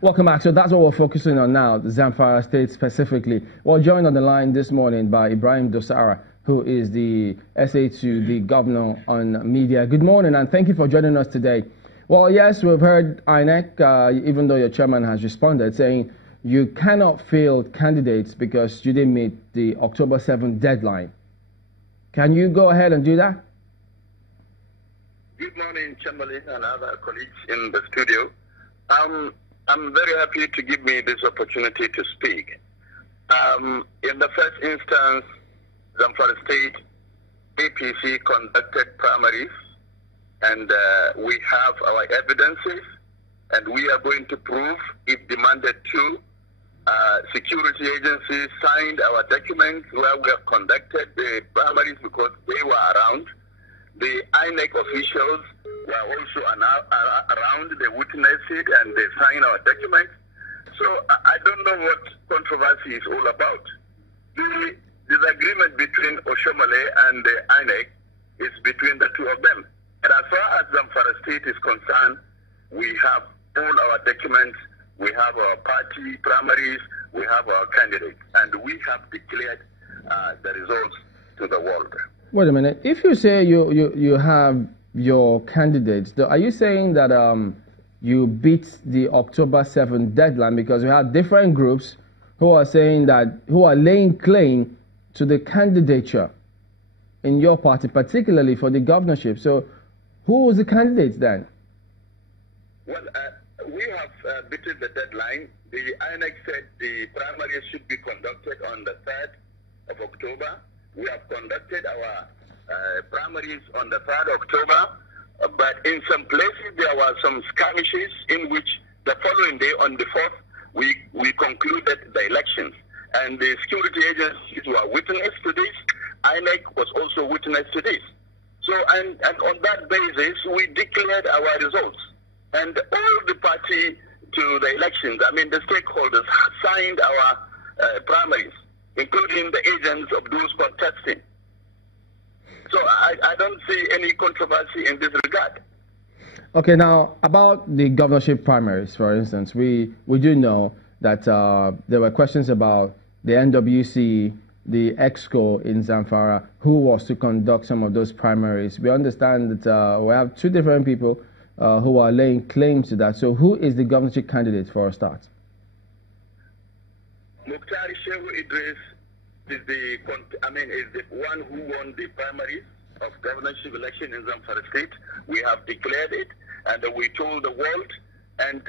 Welcome back. So that's what we're focusing on now, the Zamfara state specifically. We're joined on the line this morning by Ibrahim Dosara, who is the SA to the governor on media. Good morning, and thank you for joining us today. Well, yes, we've heard INEC, even though your chairman has responded, saying you cannot field candidates because you didn't meet the October 7th deadline. Can you go ahead and do that? Good morning, Chamberlain and other colleagues in the studio. I'm very happy to give me this opportunity to speak. In the first instance, Zamfara State APC conducted primaries, and we have our evidences, and we are going to prove, if demanded to, security agencies signed our documents where we have conducted the primaries because they were around. The INEC officials were also around, they witnessed it and they signed our documents. So I don't know what controversy is all about. The disagreement between Oshomole and the INEC is between the two of them. And as far as Zamfara State is concerned, we have all our documents, we have our party primaries, we have our candidates, and we have declared the results to the world. Wait a minute. If you say you have your candidates, are you saying that you beat the October 7th deadline? Because we have different groups who are saying that, who are laying claim to the candidature in your party, particularly for the governorship. So who was the candidates then? Well, we have beaten the deadline. The INEC said the primaries should be conducted on the 3rd of October. We have conducted our primaries on the 3rd of October, but in some places there were some skirmishes in which the following day, on the 4th, we concluded the elections. And the security agencies were witness to this. INEC was also witness to this. So, and on that basis, we declared our results. And all the party to the elections, I mean the stakeholders, signed our primaries, including the agents of those contesting. So I don't see any controversy in this regard. Okay, now about the governorship primaries, for instance, we do know that there were questions about the NWC, the EXCO in Zamfara, who was to conduct some of those primaries. We understand that we have two different people who are laying claims to that. So who is the governorship candidate for a start? Mukhtar Shehu Idris is the one who won the primaries of governorship election in Zamfara State. We have declared it, and we told the world, and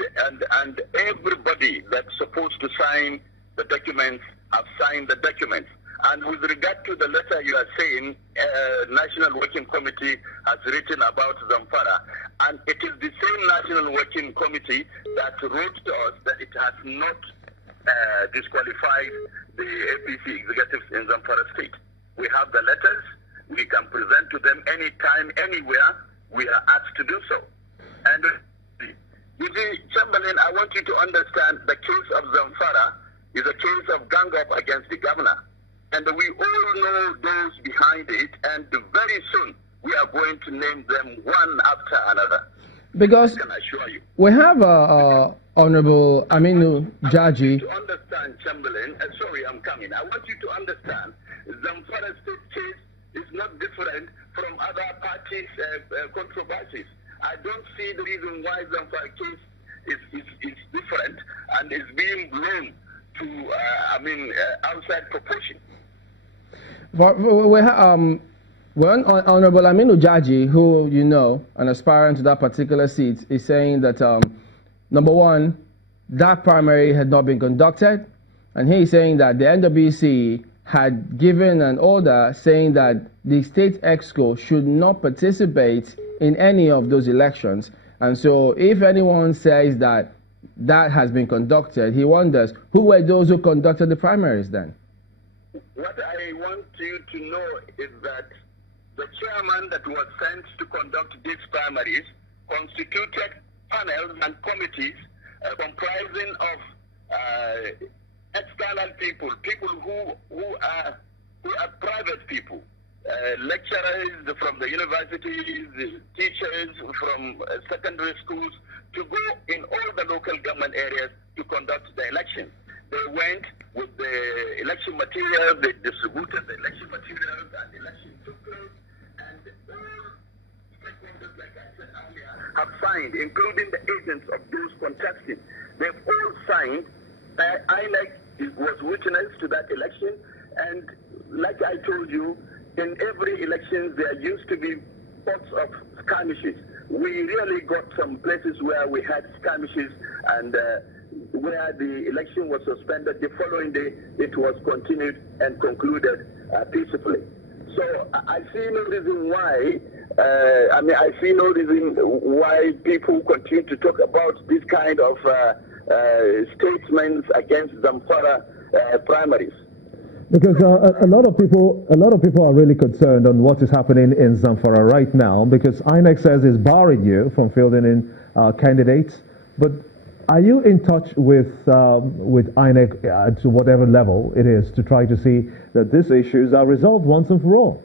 everybody that's supposed to sign the documents have signed the documents. And with regard to the letter you are saying, National Working Committee has written about Zamfara, and it is the same National Working Committee that wrote to us that it has not disqualified the APC executives in Zamfara State. We have the letters. We can present to them anytime, anywhere we are asked to do so. And you see, Chamberlain, I want you to understand the case of Zamfara is a case of gang up against the governor. And we all know those behind it, and very soon we are going to name them one after another. Because I can assure you. We have Honorable Aminu Jaji. To understand, Chamberlain, sorry, I'm coming. I want you to understand Zamfara State case is not different from other parties' controversies. I don't see the reason why Zamfara case is different and is being blown to, outside proportion. But when Honorable Aminu Jaji, who you know, an aspirant to that particular seat, is saying that, number one, that primary had not been conducted, and he's saying that the NWC had given an order saying that the state exco should not participate in any of those elections. And so if anyone says that that has been conducted, he wonders, who were those who conducted the primaries then? What I want you to know is that the chairman that was sent to conduct these primaries constituted panels and committees comprising of external people, people who are private people, lecturers from the universities, teachers from secondary schools to go in all the local government areas to conduct the elections. They went with the election materials, they distributed the election materials, and election took place, and all stakeholders, like I said earlier, have signed, including the agents of those contesting. They've all signed. INEC was witness to that election, and like I told you, in every election there used to be lots of skirmishes. We really got some places where we had skirmishes, and where the election was suspended. The following day, it was continued and concluded peacefully. So I see no reason why. I see no reason why people continue to talk about this kind of statements against Zamfara primaries. Because a lot of people are really concerned on what is happening in Zamfara right now, because INEC says it's barring you from fielding in candidates. But are you in touch with INEC to whatever level it is to try to see that these issues are resolved once and for all?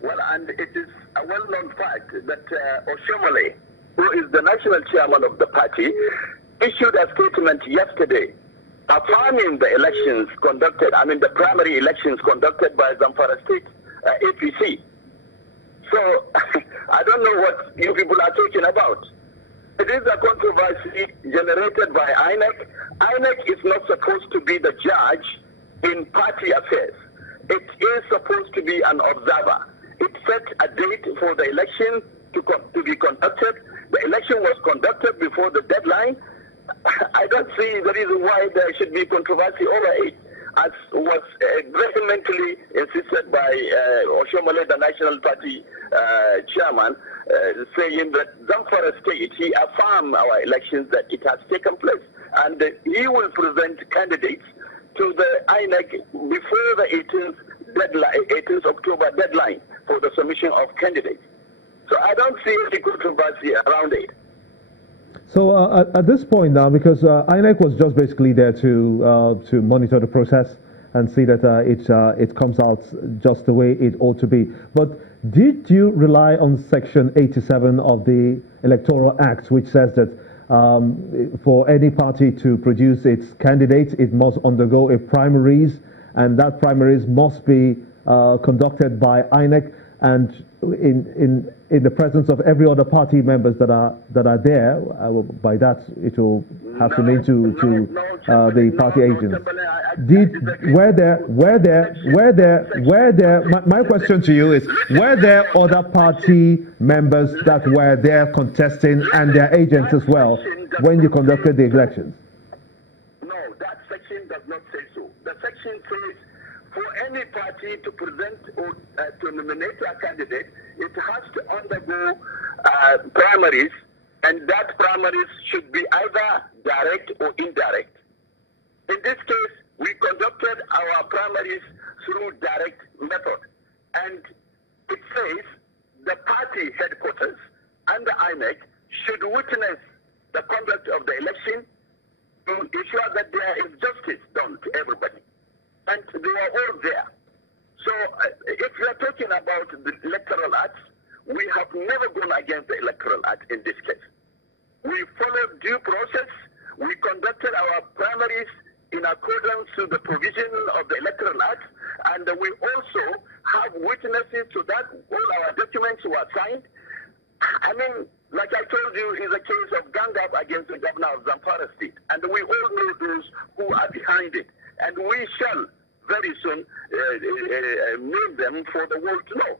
Well, and it is a well-known fact that Oshomole, who is the national chairman of the party, issued a statement yesterday affirming the elections conducted, the primary elections conducted by Zamfara State APC. So I don't know what you people are talking about. It is a controversy generated by INEC. INEC is not supposed to be the judge in party affairs. It is supposed to be an observer. It set a date for the election to be conducted. The election was conducted before the deadline. I don't see the reason why there should be controversy over it, as was vehemently insisted by Oshomole, the National Party chairman, saying that Zamfara State, he affirmed our elections that it has taken place, and he will present candidates to the INEC before the 18th October deadline for the submission of candidates. So I don't see any controversy around it. So at this point now, because INEC was just basically there to monitor the process and see that it comes out just the way it ought to be. But did you rely on Section 87 of the Electoral Act, which says that for any party to produce its candidate, it must undergo a primaries, and that primaries must be conducted by INEC and in the presence of every other party members that are there? By that, it will have to mean to the party agents. My question to you is, were there other party members that were there contesting and their agents as well when you conducted the elections? No, that section does not say so. The section says for any party to present or to nominate a candidate, it has to undergo primaries, and that primaries should be either direct or indirect. In this case, we conducted our primaries through direct method, and it says the party headquarters and the INEC should witness the conduct of the election to ensure that there is justice done to everybody. And they were all there. So if we are talking about the Electoral Act, we have never gone against the Electoral Act in this case. We followed due process. We conducted our primaries in accordance to the provision of the Electoral Act, and we also have witnesses to that. All our documents were signed. Like I told you, it's a case of gang up against the governor of Zamfara State, and we all know those who are behind it, and we shall very soon name them for the world to know.